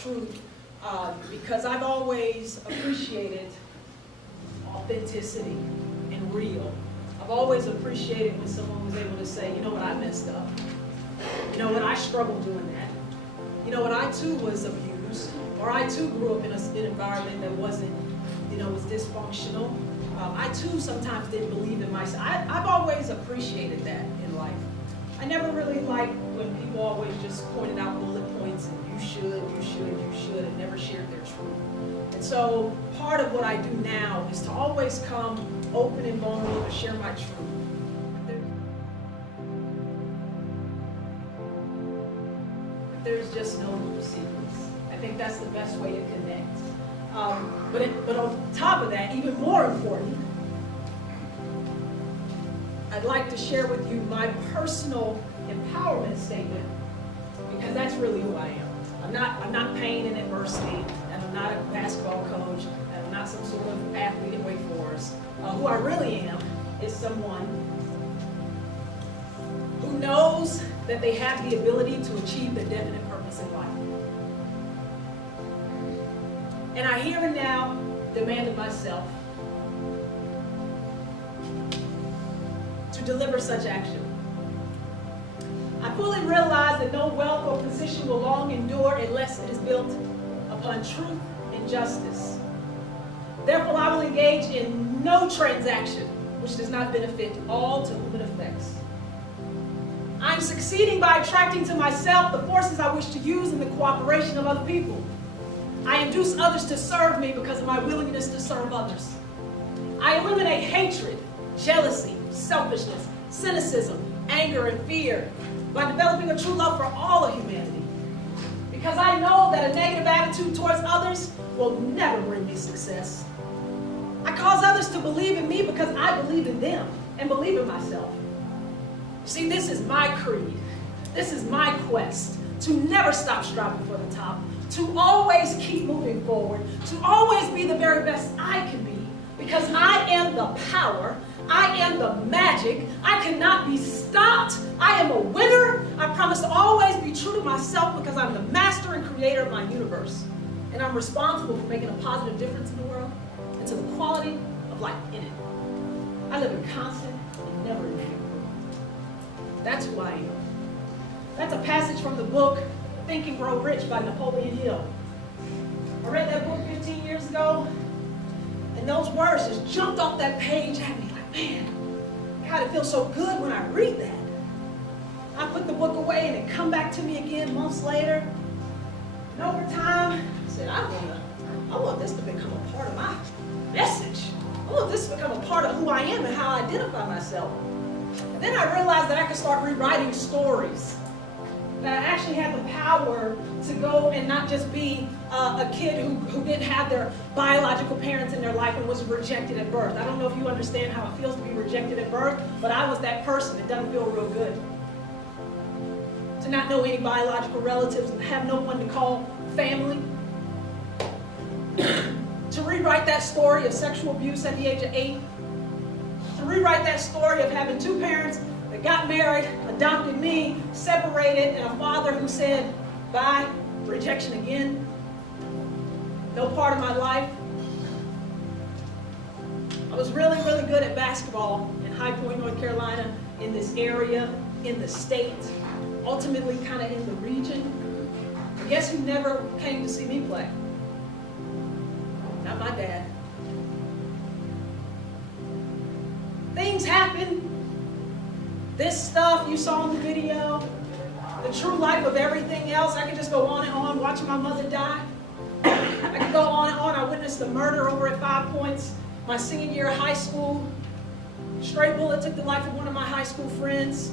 truth because I've always appreciated authenticity and real. I've always appreciated when someone was able to say, you know what, I messed up. You know what, I struggled doing that. You know what, I too was abused, or I too grew up in an environment that wasn't, was dysfunctional. I too sometimes didn't believe in myself. I've always appreciated that in life. I never really liked when people always just pointed out bullet points and you should, and never shared their truth. And so part of what I do now is to always come open and vulnerable to share my truth. There's just no secrets. I think that's the best way to connect. But on top of that, even more important, I'd like to share with you my personal empowerment statement, because that's really who I am. I'm not pain and adversity, and I'm not a basketball coach, and I'm not some sort of athlete in Wake Forest. Who I really am is someone who knows that they have the ability to achieve the definite purpose in life. And I here and now demand of myself to deliver such action. I fully realize that no wealth or position will long endure unless it is built upon truth and justice. Therefore, I will engage in no transaction which does not benefit all to whom it affects. I'm succeeding by attracting to myself the forces I wish to use in the cooperation of other people. I induce others to serve me because of my willingness to serve others. I eliminate hatred, jealousy, selfishness, cynicism, anger, and fear by developing a true love for all of humanity. Because I know that a negative attitude towards others will never bring me success. I cause others to believe in me because I believe in them and believe in myself. See, this is my creed. This is my quest to never stop striving for the top, to always keep moving forward, to always be the very best I can be, because I am the power, I am the magic, I cannot be stopped, I am a winner. I promise to always be true to myself because I'm the master and creator of my universe, and I'm responsible for making a positive difference in the world and to the quality of life in it. I live in constant and never-ending growth. That's who I am. That's a passage from the book Think and Grow Rich by Napoleon Hill. I read that book 15 years ago, and those words just jumped off that page at me like, man, God, it feels so good when I read that. I put the book away and it come back to me again months later. And over time, I said, I want this to become a part of my message. I want this to become a part of who I am and how I identify myself. And then I realized that I could start rewriting stories. That I actually had the power to go and not just be a kid who didn't have their biological parents in their life and was rejected at birth. I don't know if you understand how it feels to be rejected at birth, but I was that person. It doesn't feel real good. To not know any biological relatives and have no one to call family. To rewrite that story of sexual abuse at the age of 8. To rewrite that story of having two parents that got married, adopted me, separated, and a father who said, bye, rejection again. No part of my life. I was really, really good at basketball in High Point, North Carolina, in this area, in the state, ultimately kind of in the region. But guess who never came to see me play? Not my dad. Things happen. This stuff you saw in the video, the true life of everything else, I could just go on and on watching my mother die. I could go on and on. I witnessed the murder over at 5 Points, my senior year of high school. Stray bullet took the life of one of my high school friends,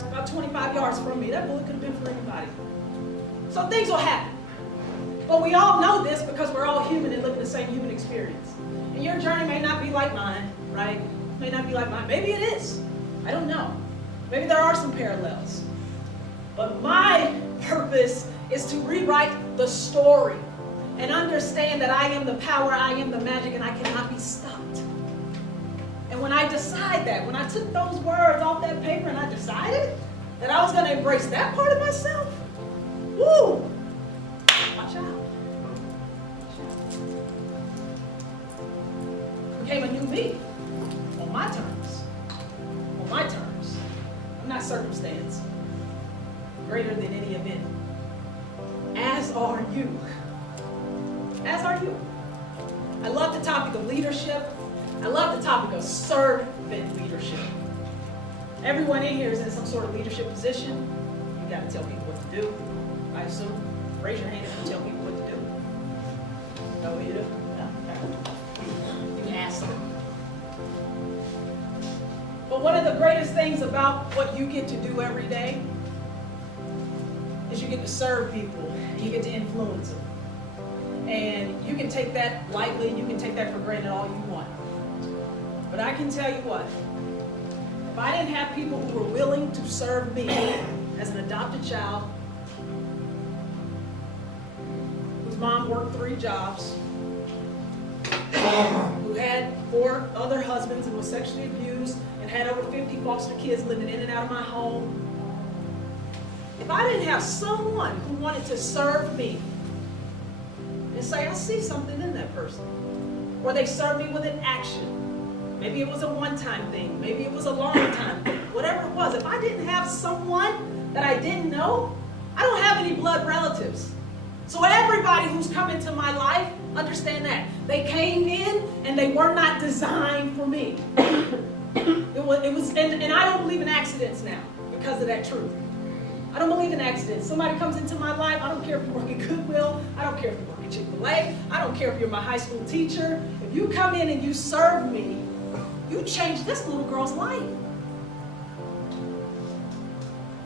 about 25 yards from me. That bullet could have been for anybody. So things will happen. But we all know this because we're all human and living the same human experience. And your journey may not be like mine, right? It may not be like mine. Maybe it is. I don't know. Maybe there are some parallels. But my purpose is to rewrite the story and understand that I am the power, I am the magic, and I cannot be stopped. And when I decide that, when I took those words off that paper and I decided that I was going to embrace that part of myself, woo, watch out. became a new me on my terms. On my terms. I'm not circumstance. Greater than any event. As are you. As are you. I love the topic of leadership. I love the topic of servant leadership. Everyone in here is in some sort of leadership position. You got to tell people what to do, I assume. Raise your hand if you tell people what to do. No, you do? No. You ask them. But one of the greatest things about what you get to do every day is you get to serve people and you get to influence them. And you can take that lightly, you can take that for granted all you want. But I can tell you what, if I didn't have people who were willing to serve me as an adopted child, whose mom worked 3 jobs, who had 4 other husbands and was sexually abused, and had over 50 foster kids living in and out of my home, if I didn't have someone who wanted to serve me and say, I see something in that person, or they serve me with an action, maybe it was a one-time thing, maybe it was a long-time thing, whatever it was, if I didn't have someone that I didn't know, I don't have any blood relatives. So everybody who's come into my life, understand that. They came in and they were not designed for me. And I don't believe in accidents now because of that truth. I don't believe in accidents. Somebody comes into my life, I don't care if you work at Goodwill, I don't care if you work at Chick-fil-A, I don't care if you're my high school teacher. If you come in and you serve me, you change this little girl's life.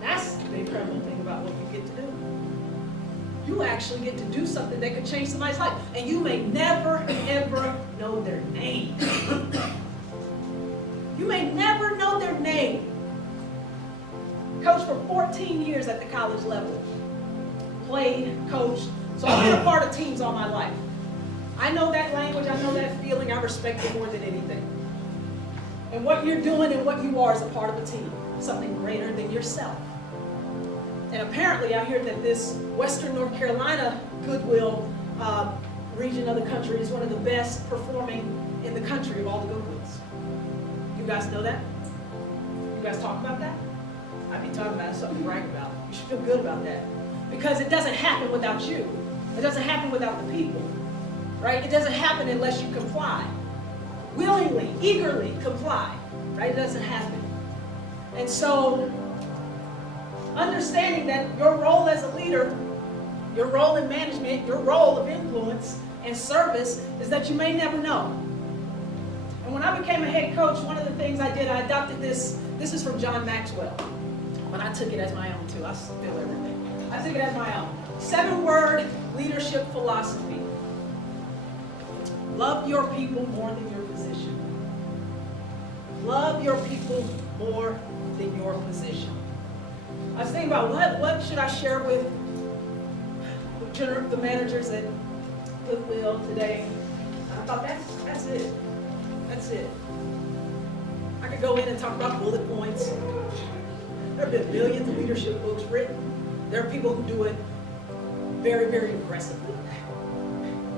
That's the incredible thing about what you get to do. You actually get to do something that could change somebody's life. And you may never, ever know their name. You may never know their name. Coached for 14 years at the college level. Played, coached. So I've been a part of teams all my life. I know that language, I know that feeling, I respect it more than anything. And what you're doing and what you are is a part of a team. Something greater than yourself. And apparently I hear that this Western North Carolina Goodwill region of the country is one of the best performing in the country of all the Goodwills. You guys know that? You guys talk about that? I'd be talking about it, something to brag about. You should feel good about that. Because it doesn't happen without you. It doesn't happen without the people. Right? It doesn't happen unless you comply. Willingly, eagerly comply. Right? It doesn't happen. And so, understanding that your role as a leader, your role in management, your role of influence and service is that you may never know. And when I became a head coach, one of the things I did, I adopted this is from John Maxwell. But I took it as my own too. I steal everything. I took it as my own. 7-word leadership philosophy. Love your people more than your position. Love your people more than your position. I was thinking about what should I share with the managers at Goodwill today. And I thought that's it. That's it. I could go in and talk about bullet points. There have been millions of leadership books written. There are people who do it very, very aggressively.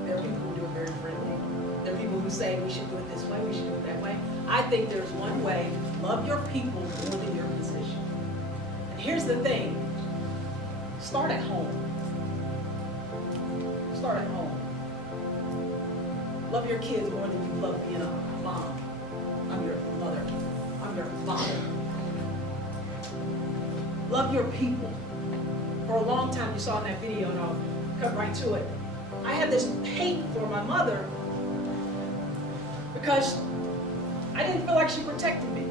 There are people who do it very friendly. There are people who say we should do it this way, we should do it that way. I think there's one way. Love your people more than your position. And here's the thing. Start at home. Start at home. Love your kids more than you love being a mom. I'm your mother. I'm your father. Love your people. For a long time, you saw in that video, and I'll come right to it. I had this hate for my mother because I didn't feel like she protected me.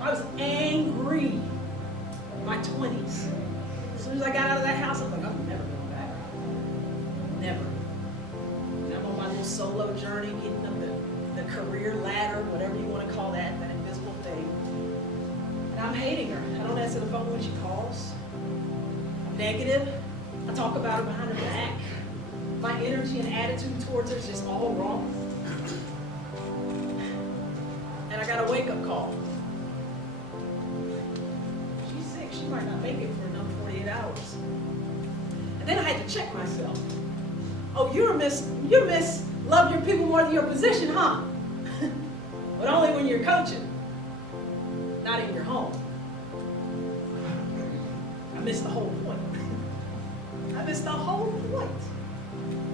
I was angry in my 20s. As soon as I got out of that house, I was like, I'm never going back. Never. And I'm on my little solo journey, getting up the career ladder, whatever you want to call that invisible thing. And I'm hating her. I don't answer the phone when she calls. I'm negative. I talk about her behind her back. My energy and attitude towards her is just all wrong. And I got a wake-up call. She's sick. She might not make it for another 48 hours. And then I had to check myself. Oh, you miss love your people more than your position, huh? but only when you're coaching, not in your home. I missed the whole point. I missed the whole point.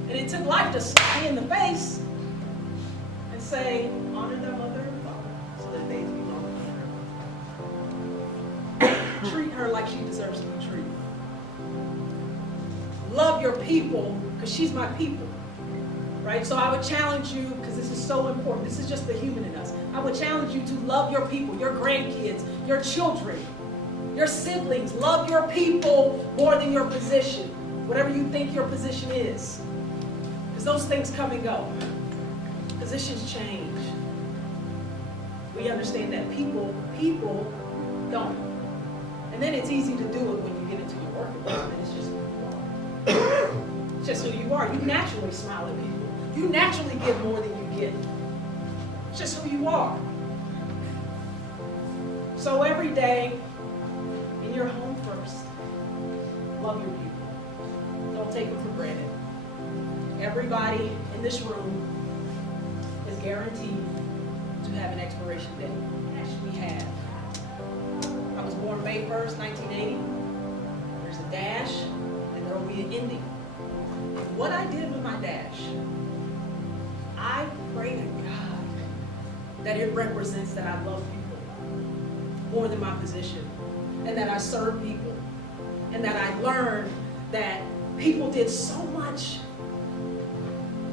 And it took life to slap me in the face and say, honor their mother and father so that they belong to her. Treat her like she deserves to be treated. Love your people because she's my people. Right? So I would challenge you, because this is so important. This is just the human in us. I would challenge you to love your people, your grandkids, your children, your siblings. Love your people more than your position, whatever you think your position is. Because those things come and go. Positions change. We understand that people don't. And then it's easy to do it when you get into your work environment. It's just who you are. It's just who you are. You naturally smile at people. You naturally give more than you get. It's just who you are. So every day, in your home first, love your people. Don't take them for granted. Everybody in this room is guaranteed to have an expiration date. We have. I was born May 1st, 1980. There's a dash, and there will be an ending. And what I did with my dash, I pray to God that it represents that I love people more than my position, and that I serve people, and that I learned that people did so much,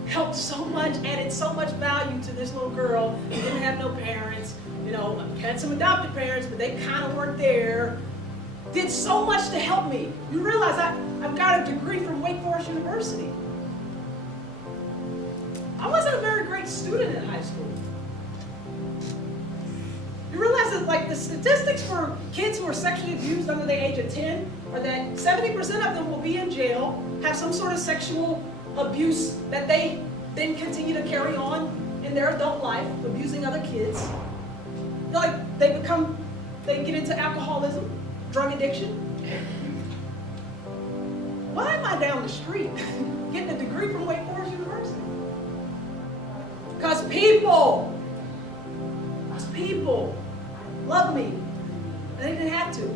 helped so much, added so much value to this little girl who didn't have no parents, had some adopted parents, but they kind of weren't there, did so much to help me. You realize I've got a degree from Wake Forest University. I wasn't a very great student in high school. You realize that like the statistics for kids who are sexually abused under the age of 10 are that 70% of them will be in jail, have some sort of sexual abuse that they then continue to carry on in their adult life, abusing other kids. They get into alcoholism, drug addiction. Why am I down the street getting a degree from Wake Forest University? Because people love me, and they didn't have to.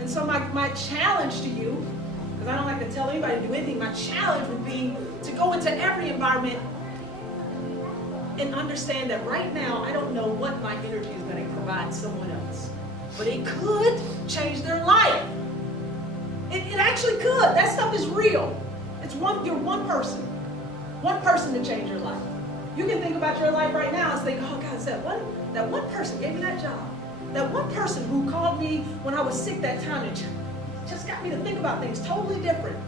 And so my challenge to you, because I don't like to tell anybody to do anything, my challenge would be to go into every environment and understand that right now, I don't know what my energy is going to provide someone else. But it could change their life. It actually could. That stuff is real. You're one person. One person to change your life. You can think about your life right now and think, oh God, that one person gave me that job. That one person who called me when I was sick that time and just got me to think about things totally different.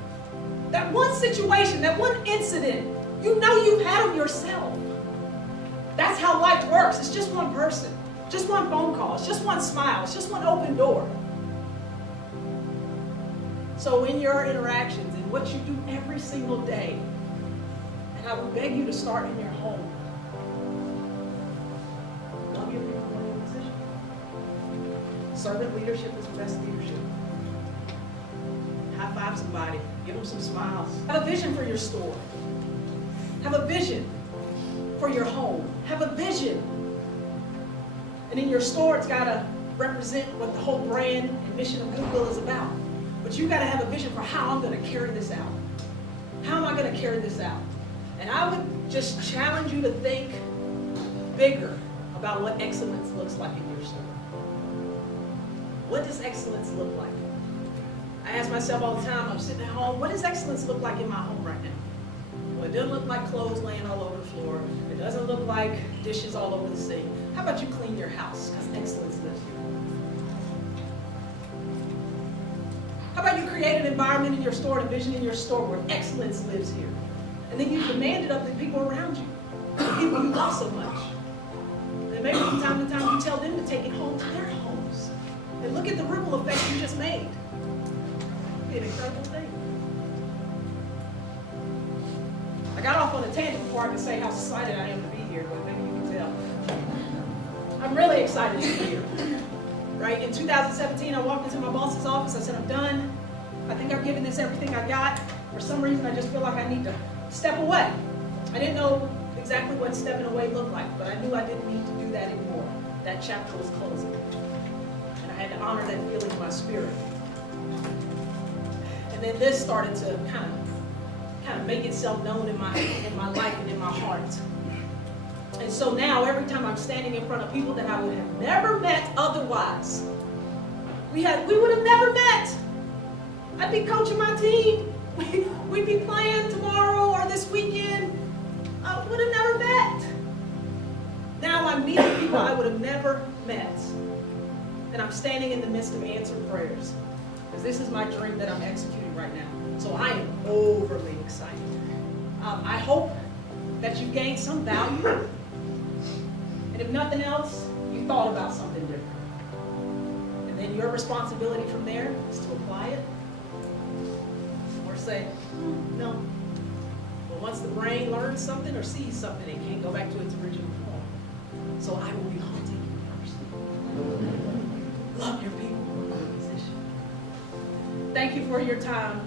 That one situation, that one incident, you've had them yourself. That's how life works. It's just one person. Just one phone call. It's just one smile. It's just one open door. So in your interactions, in what you do every single day, and I would beg you to start in your home. Love your people in your position. Servant leadership is the best leadership. High five somebody. Give them some smiles. Have a vision for your store. Have a vision for your home. Have a vision. And in your store, it's got to represent what the whole brand and mission of Goodwill is about. But you've got to have a vision for how I'm going to carry this out. How am I going to carry this out? And I would just challenge you to think bigger about what excellence looks like in your store. What does excellence look like? I ask myself all the time, I'm sitting at home, what does excellence look like in my home right now? Well, it doesn't look like clothes laying all over the floor. It doesn't look like dishes all over the sink. How about you clean your house? Because excellence lives here. How about you create an environment in your store, a vision in your store where excellence lives here? And then you demand it of the people around you, the people you love so much. And maybe from time to time you tell them to take it home to their homes. And look at the ripple effect you just made. It'd be an incredible thing. I got off on a tangent before I could say how excited I am to be here, but maybe you can tell. I'm really excited to be here. Right? In 2017, I walked into my boss's office. I said, I'm done. I think I've given this everything I got. For some reason, I just feel like I need to step away. I didn't know exactly what stepping away looked like, but I knew I didn't need to do that anymore. That chapter was closing. And I had to honor that feeling in my spirit. And then this started to kind of make itself known in my life and in my heart. And so now, every time I'm standing in front of people that I would have never met otherwise, we would have never met. I'd be coaching my team. We'd be playing tomorrow or this weekend. I would have never met. Now I'm meeting people I would have never met. And I'm standing in the midst of answered prayers. Because this is my dream that I'm executing right now. So I am overly excited. I hope that you gained some value. And if nothing else, you thought about something different. And then your responsibility from there is to apply it. Or say, no. But once the brain learns something or sees something, it can't go back to its original form. So I will be haunting you first. Love your people in your position. Thank you for your time.